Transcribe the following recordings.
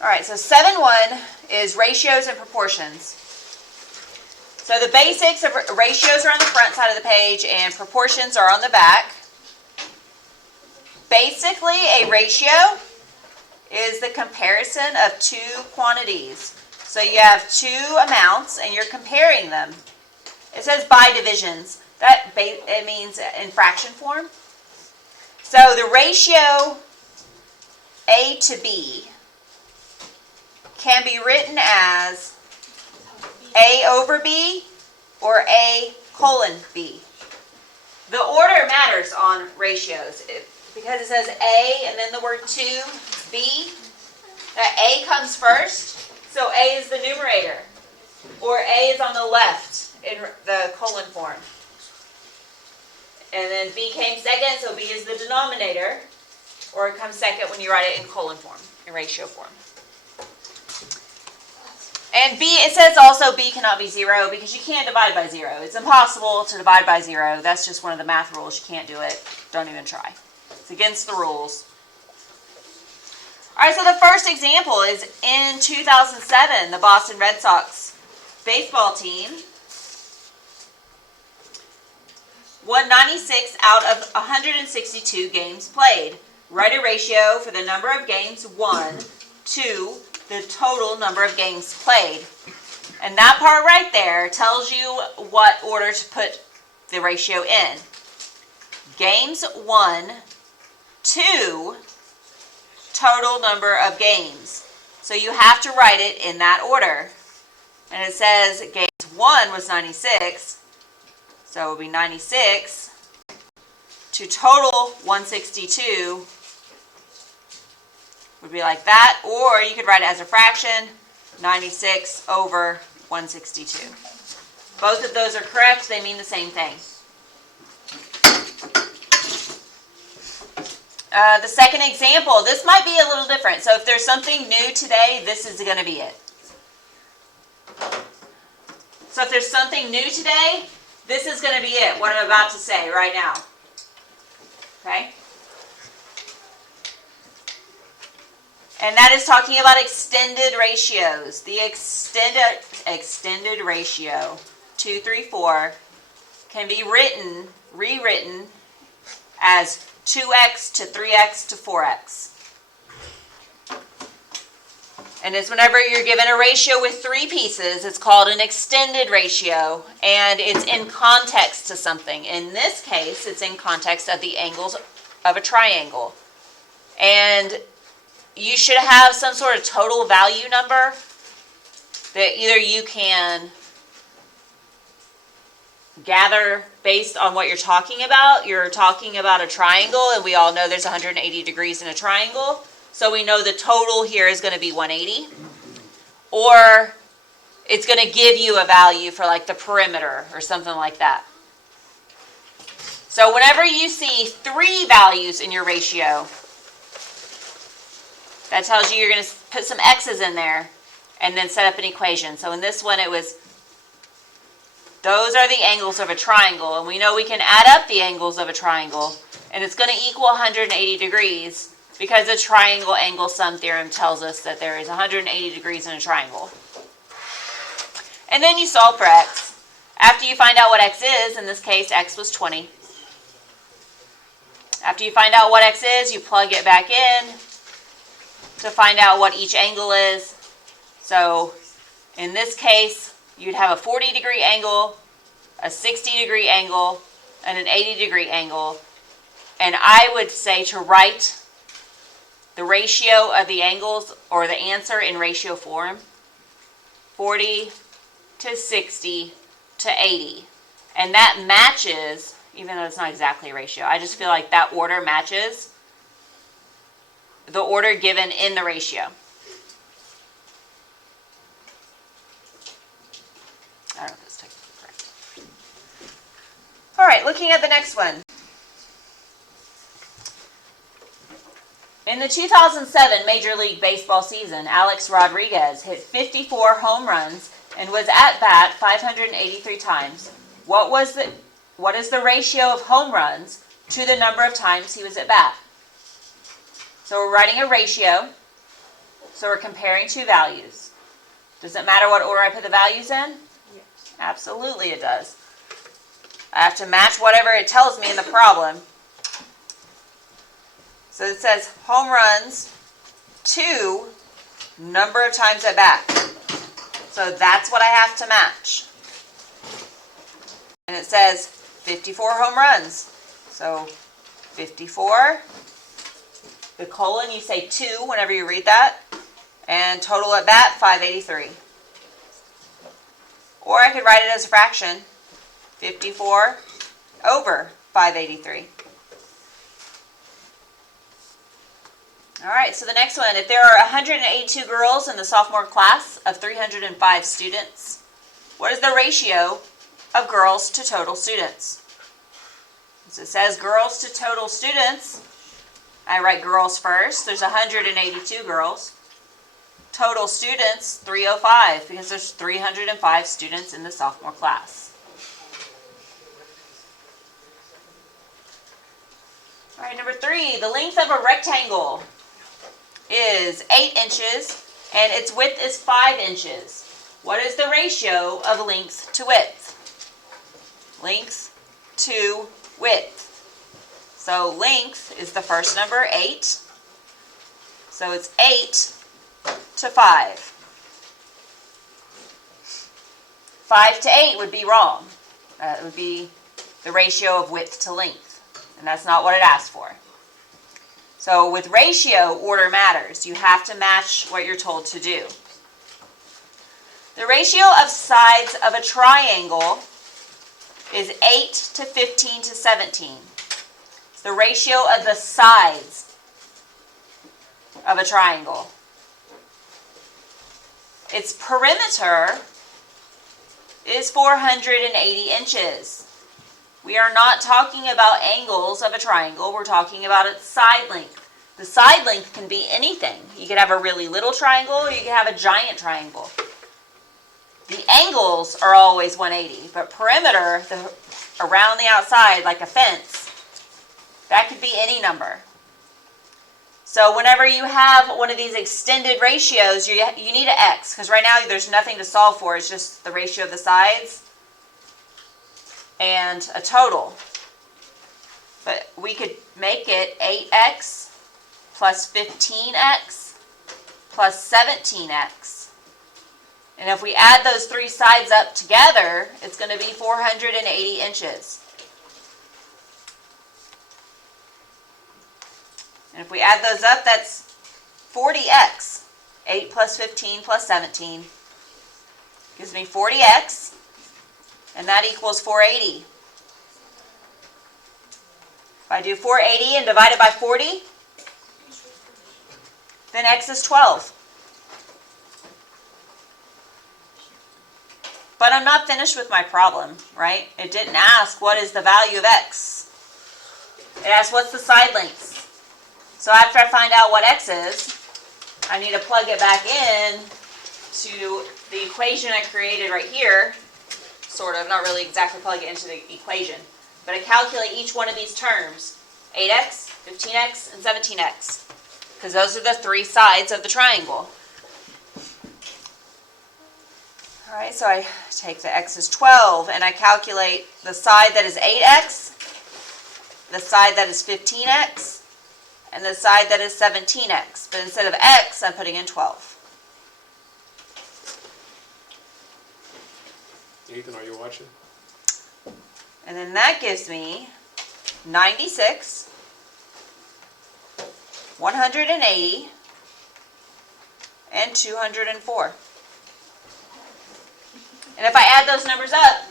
All right, so 7.1 is ratios and proportions. So the basics of ratios are on the front side of the page and proportions are on the back. Basically, a ratio is the comparison of two quantities. So you have two amounts and you're comparing them. It says by divisions. It means in fraction form. So the ratio A to B can be written as A over B or A colon B. The order matters on ratios because it says A and then the word to B. That A comes first, so A is the numerator, or A is on the left in the colon form. And then B came second, so B is the denominator, or it comes second when you write it in colon form, in ratio form. And B, it says also B cannot be 0 because you can't divide by 0. It's impossible to divide by 0. That's just one of the math rules. You can't do it. Don't even try. It's against the rules. All right, so the first example is in 2007, the Boston Red Sox baseball team won 96 out of 162 games played. Write a ratio for the number of games won to the total number of games played. And that part right there tells you what order to put the ratio in. Games won to total number of games. So you have to write it in that order. And it says games won was 96. So it would be 96 to total 162 would be like that, or you could write it as a fraction, 96 over 162. Both of those are correct. They mean the same thing. The second example, this might be a little different. So if there's something new today, this is going to be it. So if there's something new today, this is going to be it, what I'm about to say right now. Okay? And that is talking about extended ratios. The extended ratio, 2, 3, 4, can be rewritten as 2x to 3x to 4x. And it's whenever you're given a ratio with three pieces, it's called an extended ratio, and it's in context to something. In this case, it's in context of the angles of a triangle. And you should have some sort of total value number that either you can gather based on what you're talking about. You're talking about a triangle, and we all know there's 180 degrees in a triangle. So we know the total here is going to be 180. Or it's going to give you a value for like the perimeter or something like that. So whenever you see three values in your ratio, that tells you you're going to put some x's in there and then set up an equation. So in this one it was, those are the angles of a triangle. And we know we can add up the angles of a triangle. And it's going to equal 180 degrees because the triangle angle sum theorem tells us that there is 180 degrees in a triangle. And then you solve for x. After you find out what x is, in this case x was 20. After you find out what x is, you plug it back in to find out what each angle is. So in this case, you'd have a 40 degree angle, a 60 degree angle, and an 80 degree angle. And I would say to write the ratio of the angles or the answer in ratio form, 40 to 60 to 80. And that matches, even though it's not exactly a ratio, I just feel like that order matches the order given in the ratio. I don't know if that's technically correct. All right, looking at the next one. In the 2007 Major League Baseball season, Alex Rodriguez hit 54 home runs and was at bat 583 times. What is the ratio of home runs to the number of times he was at bat? So we're writing a ratio. So we're comparing two values. Does it matter what order I put the values in? Yes. Absolutely it does. I have to match whatever it tells me in the problem. So it says home runs, 2, number of times at bat. So that's what I have to match. And it says 54 home runs. So 54, the colon, you say 2 whenever you read that. And total at bat, 583. Or I could write it as a fraction, 54 over 583. All right, so the next one, if there are 182 girls in the sophomore class of 305 students, what is the ratio of girls to total students? So it says girls to total students. I write girls first. There's 182 girls. Total students, 305, because there's 305 students in the sophomore class. All right, number 3, the length of a rectangle is 8 inches and its width is 5 inches. What is the ratio of length to width? Length to width. So length is the first number, 8. So it's 8 to 5. 5 to 8 would be wrong. That would be the ratio of width to length. And that's not what it asked for. So with ratio, order matters. You have to match what you're told to do. The ratio of sides of a triangle is 8 to 15 to 17. It's the ratio of the sides of a triangle. Its perimeter is 480 inches. We are not talking about angles of a triangle. We're talking about its side length. The side length can be anything. You could have a really little triangle or you could have a giant triangle. The angles are always 180, but perimeter, around the outside, like a fence, that could be any number. So whenever you have one of these extended ratios, you need an x, because right now there's nothing to solve for. It's just the ratio of the sides and a total. But we could make it 8x plus 15x plus 17x. And if we add those 3 sides up together, it's going to be 480 inches. And if we add those up, that's 40x. 8 plus 15 plus 17 gives me 40x, and that equals 480. If I do 480 and divide it by 40, then x is 12. But I'm not finished with my problem, right? It didn't ask what is the value of x. It asked what's the side lengths. So after I find out what x is, I need to plug it back in to the equation I created right here. Sort of, not really exactly plug it into the equation. But I calculate each one of these terms. 8x, 15x, and 17x. Because those are the 3 sides of the triangle. Alright, so I take the x is 12 and I calculate the side that is 8x, the side that is 15x, and the side that is 17x. But instead of x, I'm putting in 12. Ethan, are you watching? And then that gives me 96, 180, and 204. And if I add those numbers up,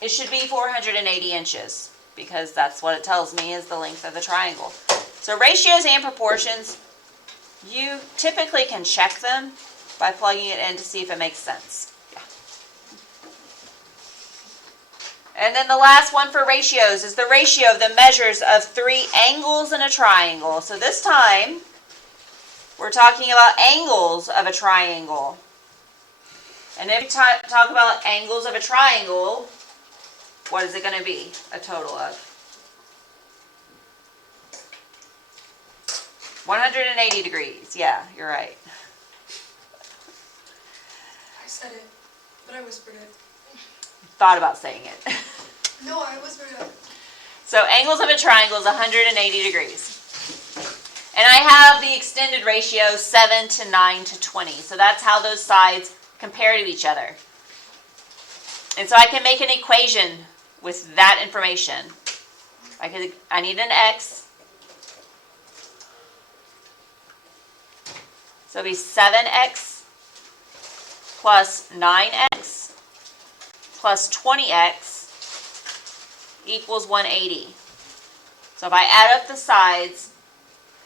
it should be 480 inches, because that's what it tells me is the length of the triangle. So ratios and proportions, you typically can check them by plugging it in to see if it makes sense. Yeah. And then the last one for ratios is the ratio of the measures of 3 angles in a triangle. So this time, we're talking about angles of a triangle. And if we talk about angles of a triangle, what is it going to be a total of? 180 degrees. Yeah, you're right. said it, but I whispered it. Thought about saying it. No, I whispered it. So angles of a triangle is 180 degrees. And I have the extended ratio 7 to 9 to 20. So that's how those sides compare to each other. And so I can make an equation with that information. I need an x. So it'll be 7x plus 9x plus 20x equals 180. So if I add up the sides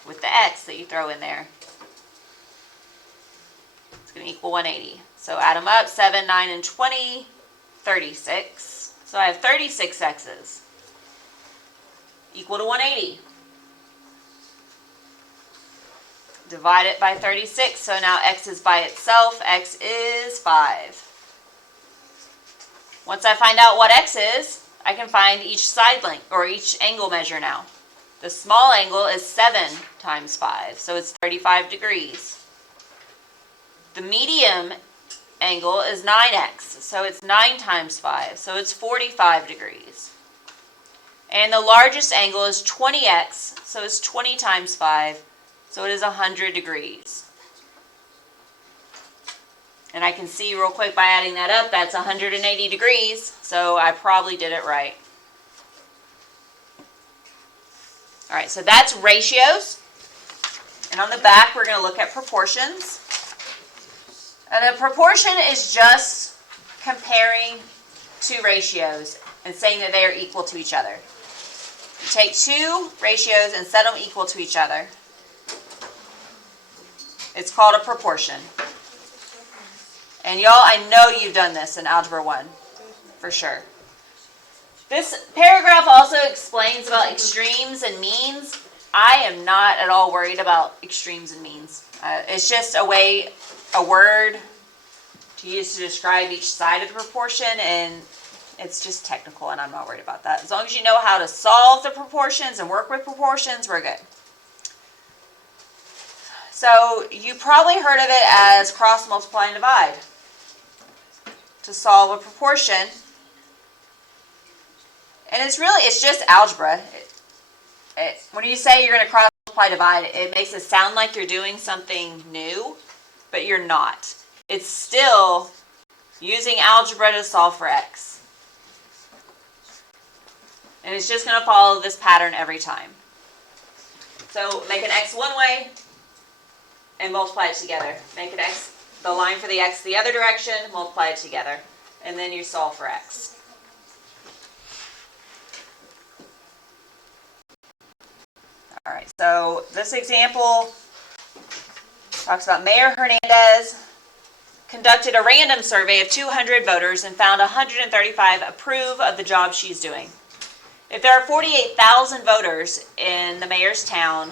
with the x that you throw in there, it's going to equal 180. So add them up, 7, 9, and 20, 36. So I have 36 x's equal to 180. Divide it by 36, so now x is by itself. X is 5. Once I find out what x is, I can find each side length, or each angle measure now. The small angle is 7 times 5, so it's 35 degrees. The medium angle is 9x, so it's 9 times 5, so it's 45 degrees. And the largest angle is 20x, so it's 20 times 5, so it is 100 degrees. And I can see real quick by adding that up, that's 180 degrees, so I probably did it right. All right, so that's ratios. And on the back, we're going to look at proportions. And a proportion is just comparing two ratios and saying that they are equal to each other. You take two ratios and set them equal to each other. It's called a proportion. And y'all, I know you've done this in Algebra 1, for sure. This paragraph also explains about extremes and means. I am not at all worried about extremes and means. It's just a word to use to describe each side of the proportion, and it's just technical, and I'm not worried about that. As long as you know how to solve the proportions and work with proportions, we're good. So you probably heard of it as cross, multiply, and divide. To solve a proportion. And it's just algebra. When you say you're going to cross, multiply, divide, it makes it sound like you're doing something new, but you're not. It's still using algebra to solve for x. And it's just going to follow this pattern every time. So make an x one way and multiply it together. Make an x, the line for the x the other direction, multiply it together. And then you solve for x. All right, so this example talks about Mayor Hernandez conducted a random survey of 200 voters and found 135 approve of the job she's doing. If there are 48,000 voters in the mayor's town,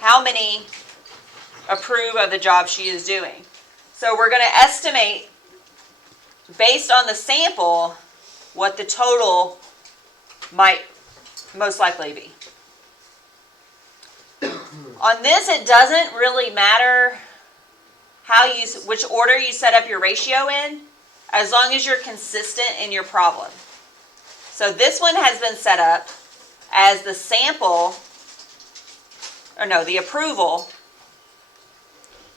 how many approve of the job she is doing? So we're going to estimate, based on the sample, what the total might most likely be. On this, it doesn't really matter which order you set up your ratio in, as long as you're consistent in your problem. So this one has been set up as the sample, the approval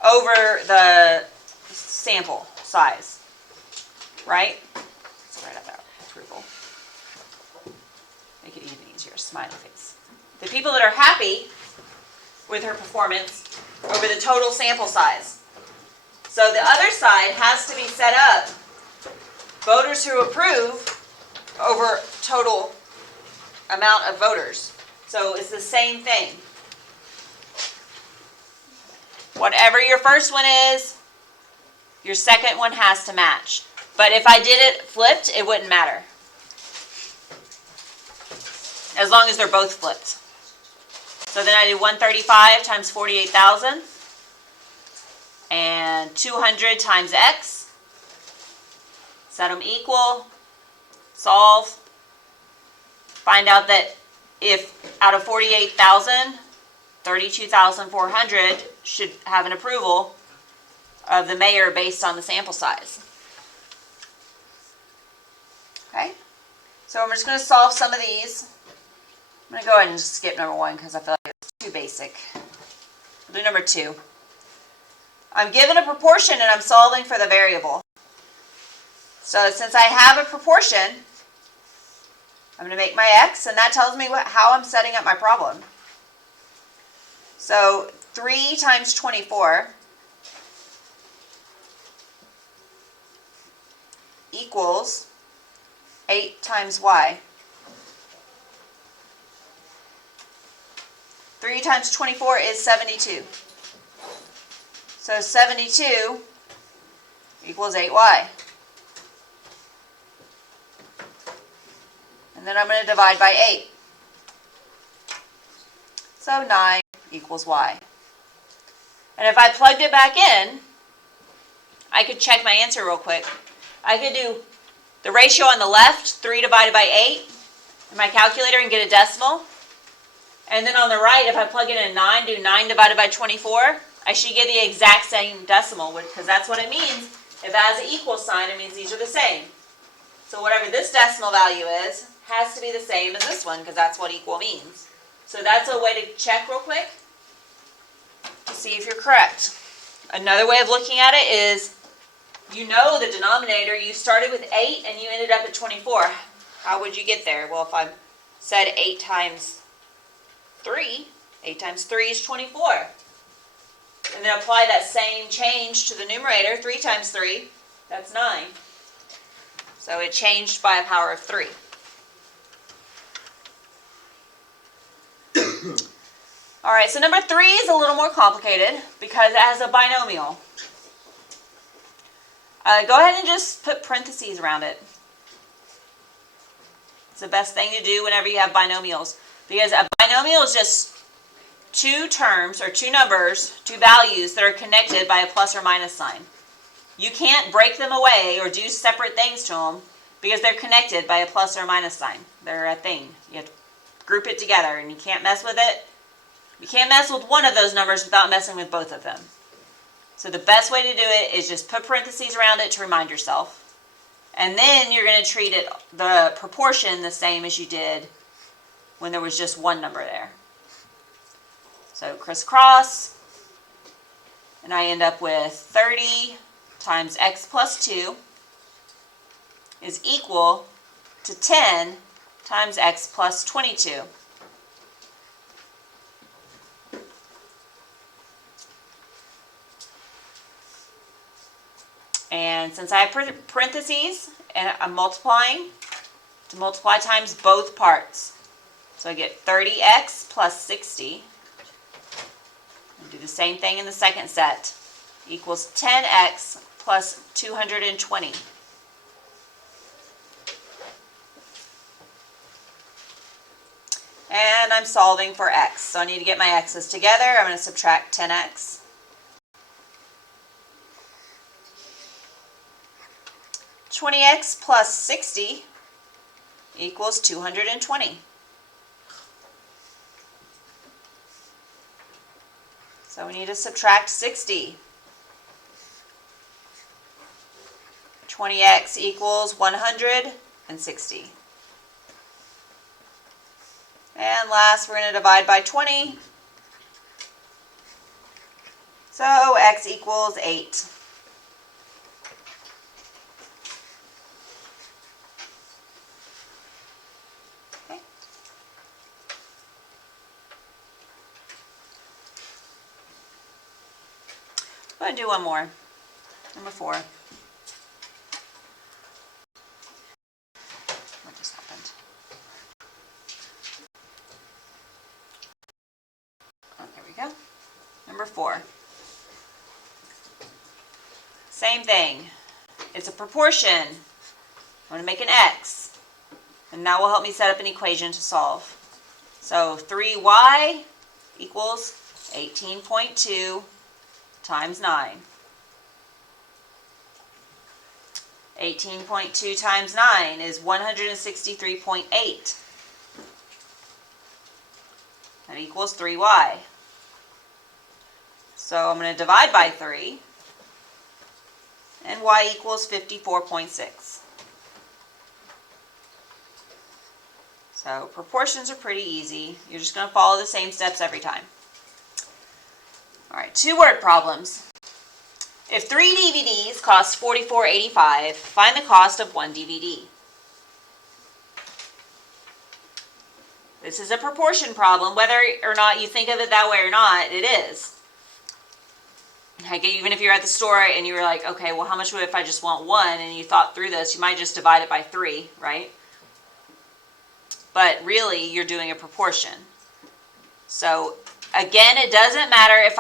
over the sample size, right? Let's write up that approval. Make it even easier, smiley face. The people that are happy with her performance over the total sample size. So the other side has to be set up, voters who approve over total amount of voters. So it's the same thing. Whatever your first one is, your second one has to match. But if I did it flipped, it wouldn't matter. As long as they're both flipped. So then I did 135 times 48,000 and 200 times x. Set them equal. Solve. Find out that if out of 48,000, 32,400 should have an approval of the mayor based on the sample size. Okay, so I'm just going to solve some of these. I'm going to go ahead and just skip number 1 because I feel like it's too basic. We'll do number 2. I'm given a proportion and I'm solving for the variable. So since I have a proportion, I'm going to make my x, and that tells me how I'm setting up my problem. So 3 times 24 equals 8 times y. 3 times 24 is 72. So 72 equals 8y. And then I'm going to divide by 8. So 9 equals y. And if I plugged it back in, I could check my answer real quick. I could do the ratio on the left, 3 divided by 8, in my calculator and get a decimal. And then on the right, if I plug in a 9, do 9 divided by 24, I should get the exact same decimal, because that's what it means. If it has an equal sign, it means these are the same. So whatever this decimal value is, has to be the same as this one, because that's what equal means. So that's a way to check real quick to see if you're correct. Another way of looking at it is, you know the denominator, you started with 8 and you ended up at 24. How would you get there? Well, if I said 8 times 3, 8 times 3 is 24. And then apply that same change to the numerator, 3 times 3, that's 9. So it changed by a power of 3. All right, so number 3 is a little more complicated because it has a binomial. Go ahead and just put parentheses around it. It's the best thing to do whenever you have binomials, because a binomial is just 2 terms or 2 numbers, 2 values that are connected by a plus or minus sign. You can't break them away or do separate things to them because they're connected by a plus or minus sign. They're a thing. You have to group it together, and you can't mess with it. You can't mess with one of those numbers without messing with both of them. So the best way to do it is just put parentheses around it to remind yourself. And then you're going to treat it, the proportion, the same as you did when there was just one number there. So crisscross, and I end up with 30 times x plus 2 is equal to 10 times x plus 22. And since I have parentheses and I'm multiplying, to multiply times both parts. So I get 30x plus 60. And do the same thing in the second set. Equals 10x plus 220. And I'm solving for x. So I need to get my x's together. I'm going to subtract 10x. $20x plus 60 equals 220. So we need to subtract 60. 20x equals 160. And last, we're going to divide by 20. So x equals 8. Okay. I'm going to do one more. Number 4. What just happened? Oh, there we go. Number 4. Same thing. It's a proportion. I'm going to make an x. And that will help me set up an equation to solve. So 3y equals 18.2 times 9. 18.2 times 9 is 163.8. That equals 3y. So I'm going to divide by 3. and y equals 54.6. So proportions are pretty easy. You're just going to follow the same steps every time. All right, 2-word problems. If 3 DVDs cost $44.85, find the cost of 1 DVD. This is a proportion problem. Whether or not you think of it that way or not, it is. Like, even if you're at the store and you were like, okay, well, how much would if I just want 1, and you thought through this, you might just divide it by 3, right? But really, you're doing a proportion. So, again, it doesn't matter if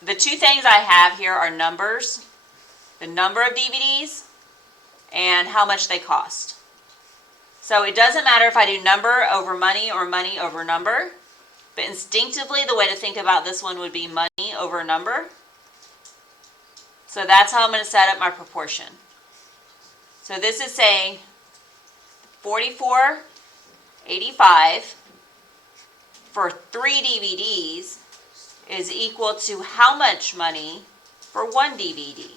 the 2 things I have here are numbers, the number of DVDs, and how much they cost. So it doesn't matter if I do number over money or money over number, but instinctively the way to think about this one would be money over number. So that's how I'm going to set up my proportion. So this is saying $44.85 for 3 DVDs is equal to how much money for 1 DVD?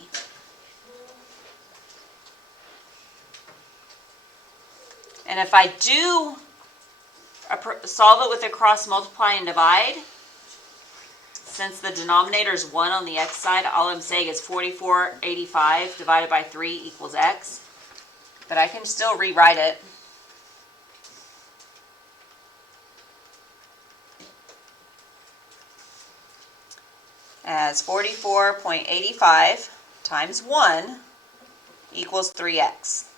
And if I do solve it with a cross multiply and divide, since the denominator is 1 on the x side, all I'm saying is 44.85 divided by 3 equals x. But I can still rewrite it. As 44.85 times 1 equals 3x.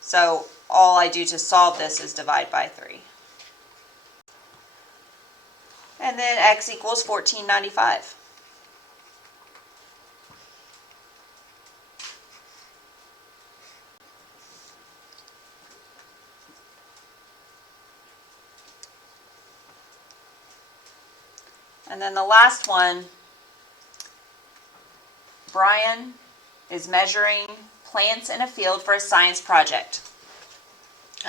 So all I do to solve this is divide by 3. And then x equals 14.95. And then the last one, Brian is measuring plants in a field for a science project.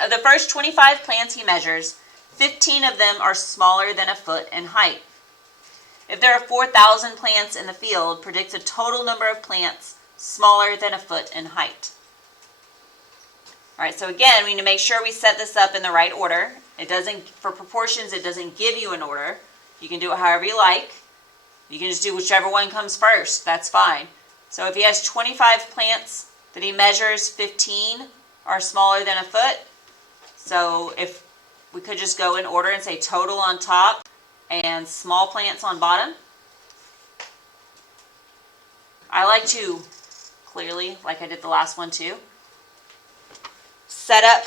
Of the first 25 plants he measures, 15 of them are smaller than a foot in height. If there are 4,000 plants in the field, predict a total number of plants smaller than a foot in height. All right, so again, we need to make sure we set this up in the right order. It doesn't, for proportions, it doesn't give you an order. You can do it however you like. You can just do whichever one comes first. That's fine. So if he has 25 plants that he measures, 15 are smaller than a foot. So if we could just go in order and say total on top and small plants on bottom. I like to clearly, like I did the last one too, set up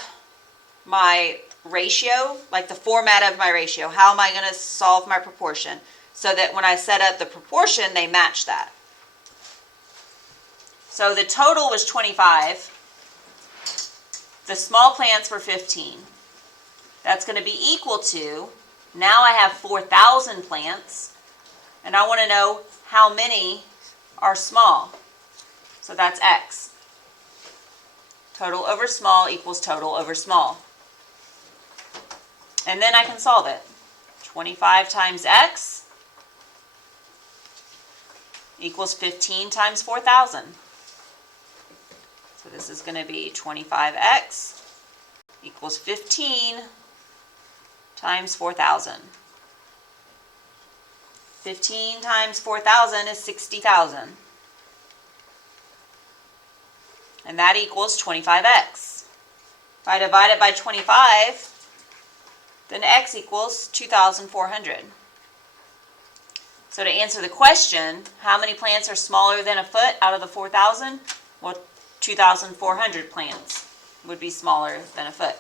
my ratio, like the format of my ratio. How am I going to solve my proportion? So that when I set up the proportion, they match that. So the total was 25. The small plants were 15. That's going to be equal to, now I have 4,000 plants, and I want to know how many are small. So that's x. Total over small equals total over small. And then I can solve it. 25 times x equals 15 times 4,000. So this is going to be 25x equals 15 times 4,000. 15 times 4,000 is 60,000. And that equals 25x. If I divide it by 25, then x equals 2,400. So to answer the question, how many plants are smaller than a foot out of the 4,000? Well, 2,400 plants would be smaller than a foot.